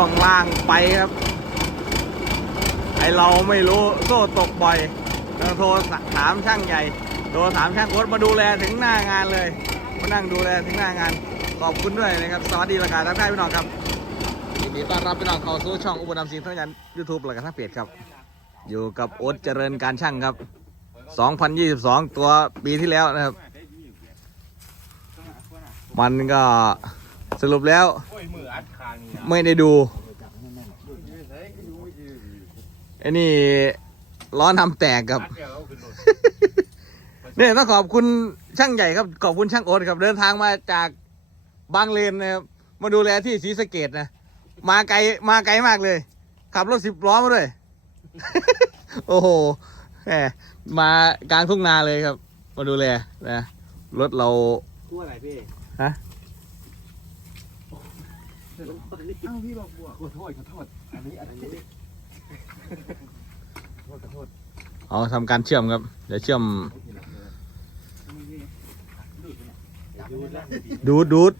ช่วงล่างไปครับ ไอเราไม่รู้โซ่ตกบ่อยต้องโทรถามช่างใหญ่โทรถามช่างโค้ดมาดูแลถึงหน้างานเลย มานั่งดูแลถึงหน้างาน ขอบคุณด้วยนะครับ สวัสดีประกาศทักทายพี่น้องครับยินดีต้อนรับพี่น้องเข้าสู่ช่องอุบลนำสิงห์ทั้งยันยูทูบและก็ทั้งเพจครับ อยู่กับโอ๊ตเจริญการช่างครับ 2022 ตัวปีที่แล้วนะครับ มันก็ สรุปแล้วโอ้ยมืออัดคางนี่นะไม่ได้ดูไอ้นี่ล้อนำแตกครับอัดเดียวเอาขึ้นรถเนี่ยต้องขอบคุณช่างใหญ่ครับ ขอบคุณช่างโอ๊ตครับ เดินทางมาจากบางเลนนะครับ มาดูแลที่ศรีสะเกดนะ มาไกลมาไกลมากเลย ขับรถสิบล้อมาด้วย โอ้โหแหมมากลางทุ่งนาเลยครับ มาดูแลนะ รถเราตัวอะไรพี่ ฮะ อ้าวพี่บอกบัวขอโทษขอโทษอันนี้อันนี้ขอโทษขอโทษเอาทำการเชื่อมครับ เดี๋ยวเชื่อม ดูนะดูดดูด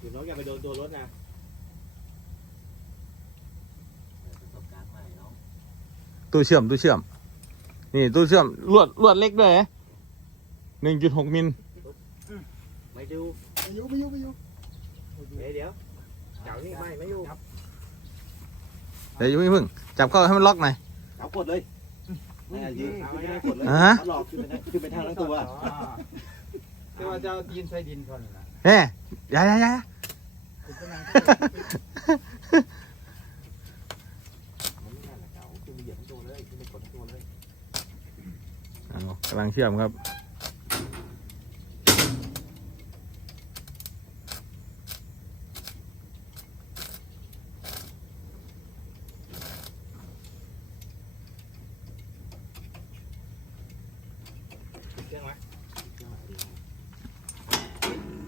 ดูน้องอย่าไปโดนตัวรถนะประสบการณ์ใหม่น้องตู้เชื่อมตู้เชื่อม นี่ตู้เชื่อมลวดลวดเล็กด้วยหนึ่งจุดหกมิล ไม่ดูไม่ยุไม่ยุไม่ยุเดี๋ยวเดี๋ยวเจ้านี่ไม่ไม่อยู่เดี๋ยวอย่าเพิ่งจับเข้าให้มันล็อกหน่อยเอากดเลยไม่เอายืนเอาไม่ได้กดเลยอะหลอกขึ้นไปนะขึ้นไปทางทั้งตัวแต่ว่าจะเอาดินใส่ดินก่อนนะเฮ้ยอย่าอย่าอย่าคุณก็นั่งมันไม่น่าจะเก่าขึ้นไปเหยียบทั้งตัวเลยขึ้นไปกดทั้งตัวเลยเอากำลังเชื่อมครับ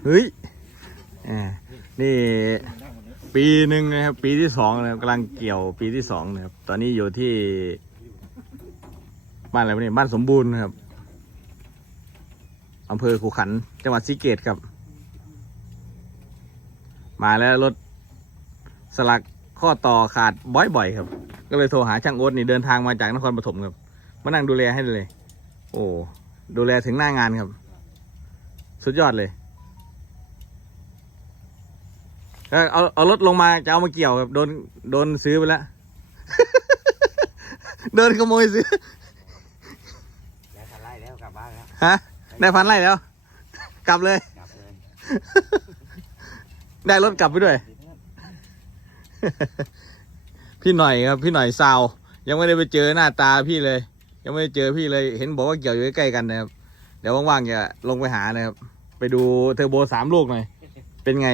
เฮ้ยนี่ปีหนึ่งนะครับ ปีที่สองนะครับกำลังเกี่ยวปีที่สองนะครับ ตอนนี้อยู่ที่บ้านอะไรวะเนี่ยบ้านสมบูรณ์นะครับอำเภอขุขัน จังหวัดศรีเกตครับ มาแล้วรถสลักข้อต่อขาดบ่อยๆครับ ก็เลยโทรหาช่างโอ๊ตนี่เดินทางมาจากนครปฐมครับ มานั่งดูแลให้เลย โอ้ ดูแลถึงหน้างานครับ สุดยอดเลยเออเอาเอารถลงมาจะเอามาเกี่ยวครับโดนโดนซื้อไปแล้วโดนขโมยซื้อแล้วทันไล่แล้วกลับบ้านแล้วฮะได้พันไร่แล้ว กลับเลย กลับเลย ได้รถกลับไปด้วย พี่หน่อยครับ พี่หน่อยซาวยังไม่ได้ไปเจอหน้าตาพี่เลย ยังไม่ได้เจอพี่เลยเห็นบอกว่าเกี่ยวอยู่ใกล้ๆกันนะครับ เดี๋ยวว่างๆจะลงไปหานะครับ ไปดูเทอร์โบสามลูกหน่อย เป็นไง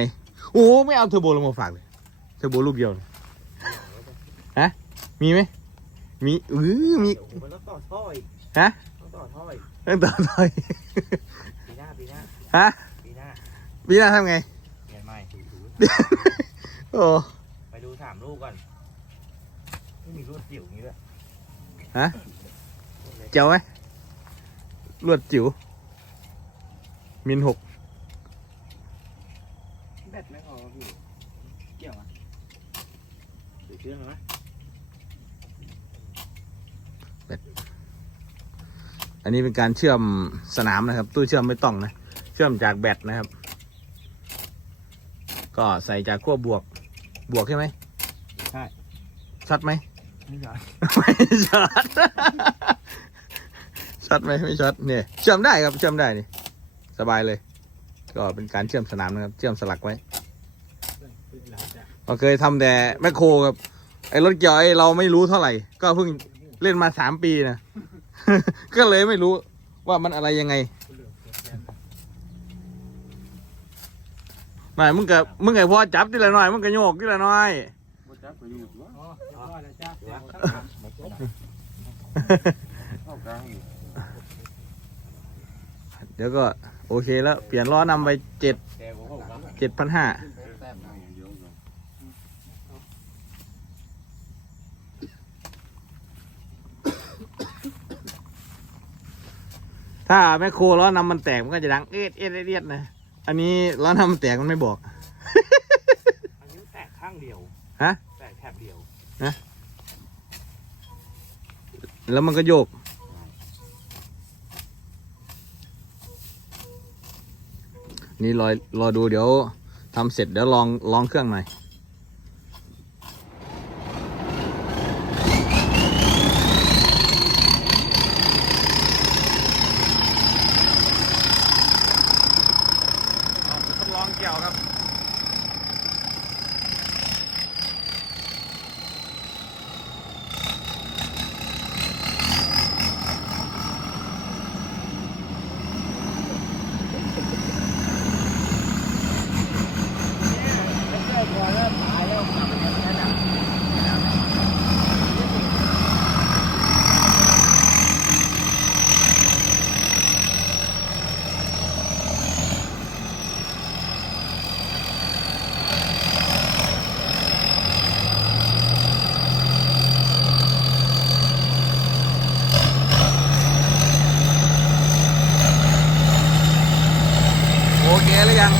โอ้โหไม่เอาเทอร์โบลงมาฝากเลย เทอร์โบลูกเดียวเลยฮะ มีไหม มีเออมีเดี๋ยวมันต้องต่อท่ออีกฮะ ต้องต่อท่ออีกตั้งต่อต่อยปีหน้าปีหน้าฮะปีหน้าพี่น่าทำไง เปลี่ยนใหม่โอ้ไปดูสามลูกก่อนไม่มีรูดจิ๋วอย่างนี้ด้วยฮะ เจียวไหมลวดจิ๋ว มินหกแบตไม่พอพี่เกี่ยวอะเดี๋ยวเชื่อไหมอันนี้เป็นการเชื่อมสนามนะครับ ตู้เชื่อมไม่ต้องนะ เชื่อมจากแบตนะครับ ก็ใส่จากขั้วบวก บวกใช่ไหมใช่ช็อตไหมไม่ใช่ ไม่ช็อต ช็อตไหมไม่ช็อตเนี่ยเชื่อมได้ครับเชื่อมได้นี่สบายเลย ก็เป็นการเชื่อมสนามนะครับ เชื่อมสลักไว้เราเคยทำแต่แมคโครครับไอ้รถเกี่ยวไอ้เราไม่รู้เท่าไหร่ ก็เพิ่งเล่นมาสามปีนะก็เลยไม่รู้ว่ามันอะไรยังไงไม่มึงกับมึงไงพอจับทีละหน่อยมึงก็โยกทีละหน่อยอ๋อ เรียบร้อยแล้วจ้าเข้ากลางอยู่เดี๋ยวก็โอเคแล้ว เปลี่ยนล้อนำไปเจ็ดแต่ผมเข้ากลางเจ็ดพันห้าแต้มได้อย่างเดียวเลยถ้าแมคโครล้อนำมันแตกมันก็จะดังเอ็ดเอ็ดเอ็ดเอ็ดนะ อันนี้ล้อนำมันแตกมันไม่บอก อันนี้แตกข้างข้างเดียว ฮะ แตกแถบเดียวแล้วมันก็โยก นี่รอรอดูเดี๋ยวทำเสร็จเดี๋ยวลองลองเครื่องหน่อย ทดลองเกี่ยวครับ โอเคหรือยัง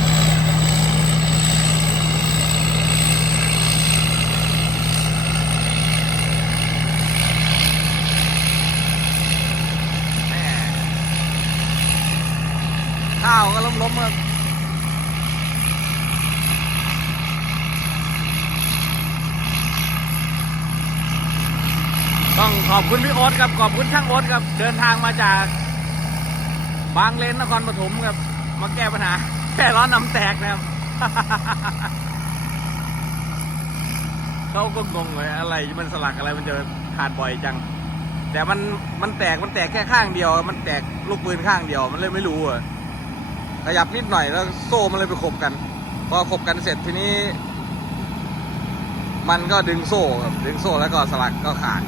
แม่ข้าวก็ล้มๆครับต้องขอบ คุณพี่โอ๊ตครับขอบคุณช่างโอ๊ตครับ เดินทางมาจาก บางเลนนครปฐมครับ มาแก้ปัญหา แค่ร้อนน้ำแตกนะครับเขาก็งงเลยอะไรมันสลักอะไรมันจะขาดบ่อยจัง แต่มันมันแตกมันแตกแค่ข้างเดียว มันแตกลูกปืนข้างเดียว มันเลยไม่รู้อะขยับนิดหน่อยแล้วโซ่มันเลยไปขบกันพอขบกันเสร็จทีนี้ มันก็ดึงโซ่ครับดึงโซ่แล้วก็สลักก็ขาด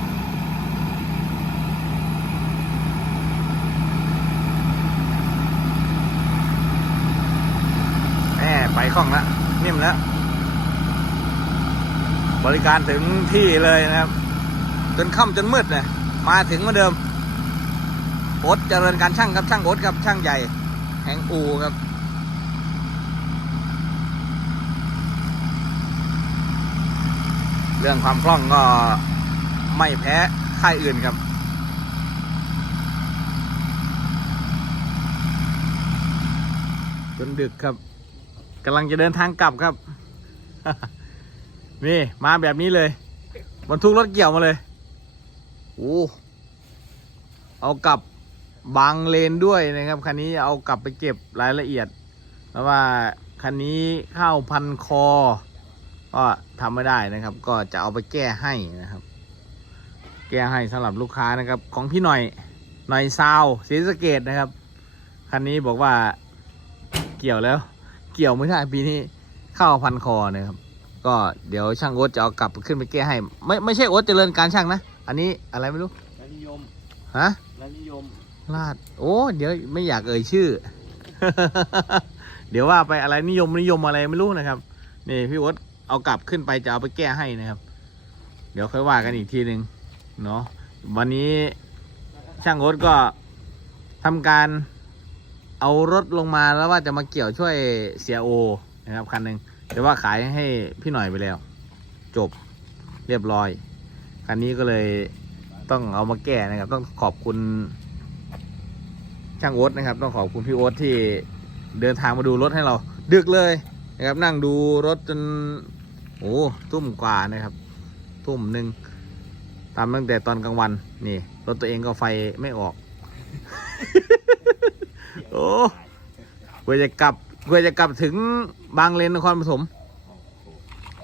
แหมไป คล่องแล้วนิ่มแล้ว บริการถึงที่เลยนะครับ จนค่ำจนมืดเลยมาถึงเหมือนเดิมโอ๊ตเจริญการช่างครับช่างโอ๊ตครับช่างใหญ่ แห่งอูครับเรื่องความคล่องก็ไม่แพ้ค่ายอื่นครับ จนดึกครับ กำลังจะเดินทางกลับครับ นี่มาแบบนี้เลยบรรทุกรถเกี่ยวมาเลยโอ้เอากลับบางเลนด้วยนะครับคันนี้เอากลับไปเก็บรายละเอียด แล้วว่าคันนี้เข้าพันคอ ก็ทำไม่ได้นะครับ ก็จะเอาไปแก้ให้นะครับ แก้ให้สำหรับลูกค้านะครับ ของพี่หน่อยหน่อยซาวศรีสะเกดนะครับคันนี้บอกว่าเกี่ยวแล้ว เกี่ยวไม่ได้ปีนี้เข้าพันคอนะครับ ก็เดี๋ยวช่างโอ๊ตจะเอากลับขึ้นไปแก้ให้ ไม่ไม่ใช่โอ๊ตเจริญการช่างนะ อันนี้อะไรไม่รู้และนิยมฮะและนิยมลาด โอ้เดี๋ยวไม่อยากเอ่ยชื่อ เดี๋ยวว่าไปอะไรนิยมนิยมอะไรไม่รู้นะครับนี่พี่โอ๊ตเอากลับขึ้นไปจะเอาไปแก้ให้นะครับ เดี๋ยวค่อยว่ากันอีกทีหนึ่งเนาะวันนี้ช่างโอ๊ตก็ทำการ เอารถลงมาแล้วว่าจะมาเกี่ยวช่วยเสียโอนะครับคันหนึ่งแต่ว่าขายให้พี่หน่อยไปแล้ว จบเรียบร้อย คันนี้ก็เลยต้องเอามาแก้นะครับ ต้องขอบคุณช่างโอ๊ตนะครับ ต้องขอบคุณพี่โอ๊ตที่เดินทางมาดูรถให้เรา ดึกเลยนะครับ นั่งดูรถจนโอ้ทุ่มกว่านะครับ ทุ่มหนึ่งทำตั้งแต่ตอนกลางวันนี่รถตัวเองก็ไฟไม่ออก โอ้เพื่อจะกลับเพื่อจะกลับถึงบางเลนนครปฐม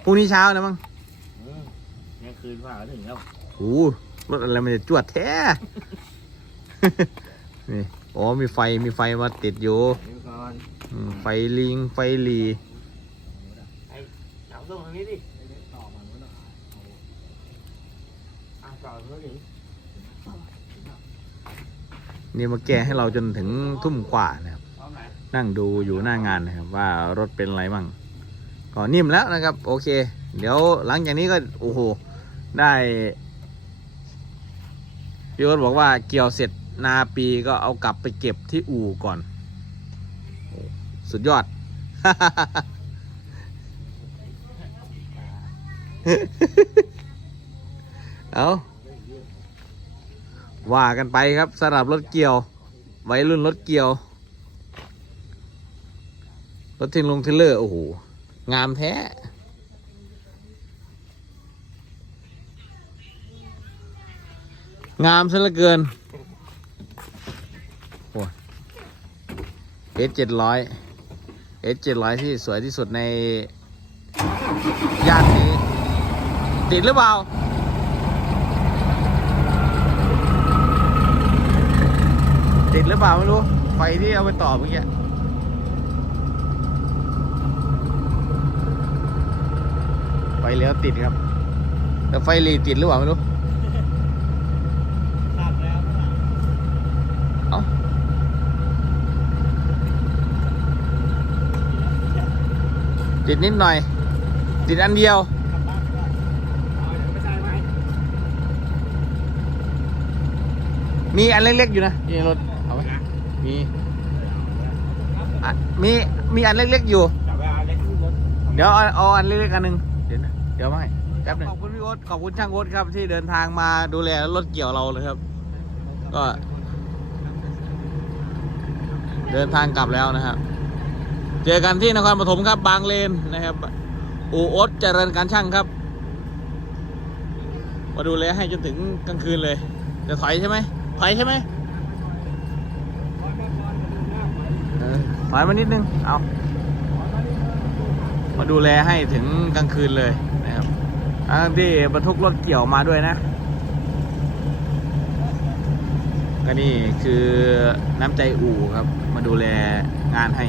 พรุ่งนี้เช้านะมั้งอืมเนี่ยคืนว่าถึงแล้วโอ้รถอะไรมันจะจวดแท้ นี่อ๋อมีไฟมีไฟมาติดอยู่เดี๋ยวก่อนอืมไฟลิงไฟหลีไอ้เอาส่งทางนี้ดิต่อมันไม่ต้องอะต่อมันก็ถึง นี่มาแก้ให้เราจนถึงทุ่มกว่านะครับ นั่งดูอยู่หน้างานนะครับ ว่ารถเป็นอะไรบ้างก็นิ่มแล้วนะครับ โอเค เดี๋ยวหลังจากนี้ก็โอ้โหได้พี่โอ๊ตบอกว่าเกี่ยวเสร็จนาปีก็เอากลับไปเก็บที่อู่ก่อน สุดยอด เอา ว่ากันไปครับสำหรับรถเกี่ยวไวัยรุ่นรถเกี่ยว รถเทงลงเทรลเลอร์ โอ้โห งามแท้ งามซะเหลือเกินโอ้เอสเจ็ดร้อยเอสเจ็ดร้อยที่สวยที่สุดในย่านนี้ ติดหรือเปล่า ติดหรือเปล่าไม่รู้ ไฟที่เอาไปต่อเมื่อกี้ไฟเลี้ยวติดครับ แต่ไฟหลีติดหรือเปล่าไม่รู้ตัดแล้วเอ้าติดนิดหน่อย ติดอันเดียวไม่ใช่ไหมมีอันเล็กๆอยู่นะอยู่ในรถเอาไห มีอะมีมีอันเล็กๆอยู่เวลาเล็กขึ้นรถเดี๋ยวเอาเอาอันเล็กๆอันหนึ่งเดี๋ยวนะเดี๋ยวมาให้แป๊บหนึงขอบคุณพี่โอ๊ตขอบคุณช่างโอ๊ตครับที่เดินทางมาดูแลรถเกี่ยวเราเลยครับ ก็ เดินทางกลับแล้วนะครับ เจอกันที่นครปฐมครับบางเลนนะครับ อูโอ๊ตเจริญการช่างครับ มาดูแลให้จนถึงกลางคืนเลย จะถอยใช่ไหมถอยใช่ไหมเออ ถอยมานิดนึง เอา มาดูแลให้ถึงกลางคืนเลยนะครับทั้งที่บรรทุกรถเกี่ยวมาด้วยนะ ก็นี่คือน้ำใจอู่ครับ มาดูแลงานให้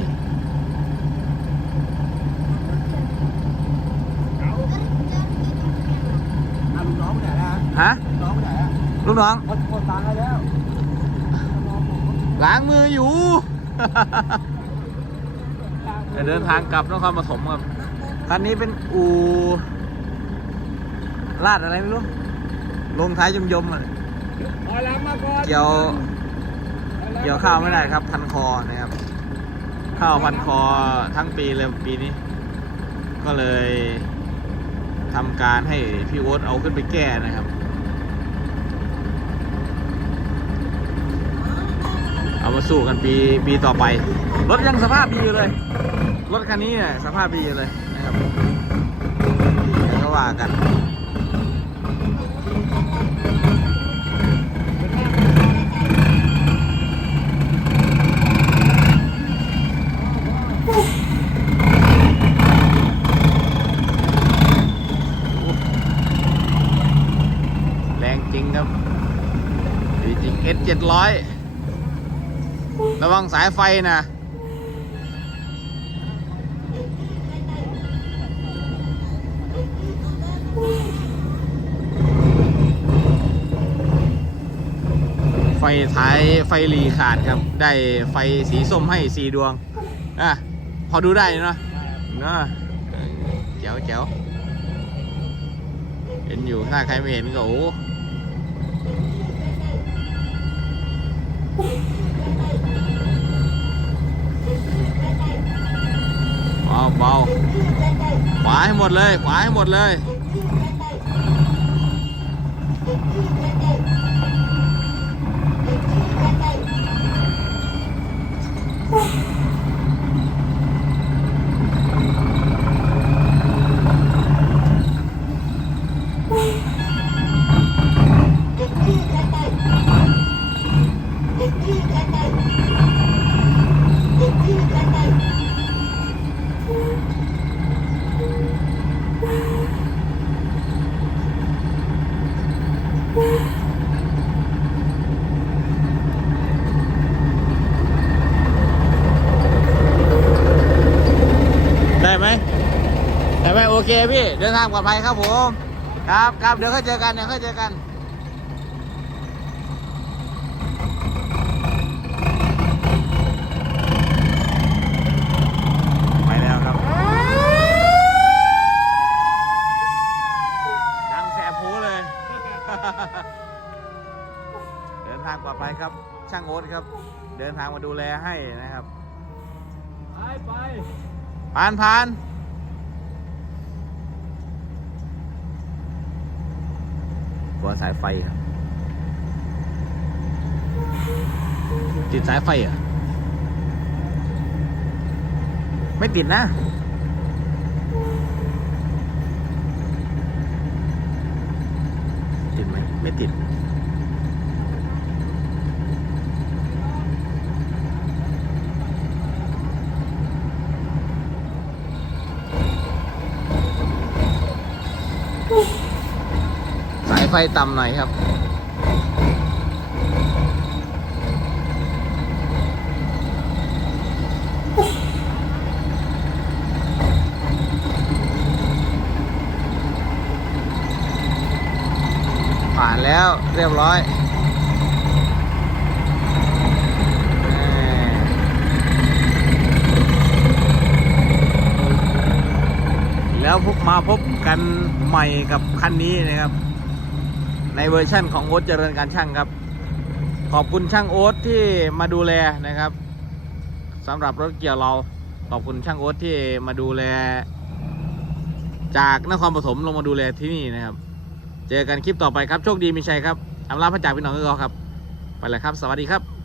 อะลูกน้องไปไหนนะฮะลูกน้องไปไหนอะลูกน้องหมดหมดตังค์แล้วล้างมืออยู่ จะเดินทางกลับนครปฐมครับคันนี้เป็นอูลาดอะไรไม่รู้ ลงท้ายยมยมๆอะพอล้างมาก่อนเกี่ยว เกี่ยวข้าวไม่ได้ครับ พันคอนะครับ ข้าวพันคอทั้งปีเลยปีนี้ ก็เลยทำการให้พี่โอ๊ตเอาขึ้นไปแก้นะครับ เอามาสู้กันปีปีต่อไป รถยังสภาพดีอยู่เลย รถคันนี้เนี่ยสภาพดีเลยนะครับเดี๋ยวก็ว่ากันแรงจริงครับดีจริง S เจ็ดร้อยระวังสายไฟนะ ท้ายไฟหลีขาดครับ ได้ไฟสีส้มให้สีดวงอะพอดูได้เนาะเนาะเออแจ๋วแจ๋วเห็นอยู่ถ้าใครไม่เห็นก็โอ้เบาเบาขวาให้หมดเลย ขวาให้หมดเลย พี่ เดินทางปลอดภัยครับผม ครับครับเดี๋ยวค่อยเจอกันเดี๋ยวค่อยเจอกันไปแล้วครับ ดังแสบหูเลย เดินทางปลอดภัยครับ ช่างโอ๊ตครับ เดินทางมาดูแลให้นะครับ ไปไปผ่านผ่าน ว่า สายไฟครับ ติดสายไฟอะ ไม่ติดนะ ติดไหม ไม่ติด ไฟต่ำหน่อยครับผ่านแล้วเรียบร้อยแหม่แล้วพบมาพบกันใหม่กับคันนี้นะครับ ในเวอร์ชั่นของโอ๊ตเจริญการช่างครับ ขอบคุณช่างโอ๊ตที่มาดูแลนะครับสำหรับรถเกียร์เรา ขอบคุณช่างโอ๊ตที่มาดูแล จากนครปฐมลงมาดูแลที่นี่นะครับ เจอกันคลิปต่อไปครับ โชคดีมีชัยครับอำลาพระจากพี่น้องก็ครับ ไปเลยครับ สวัสดีครับ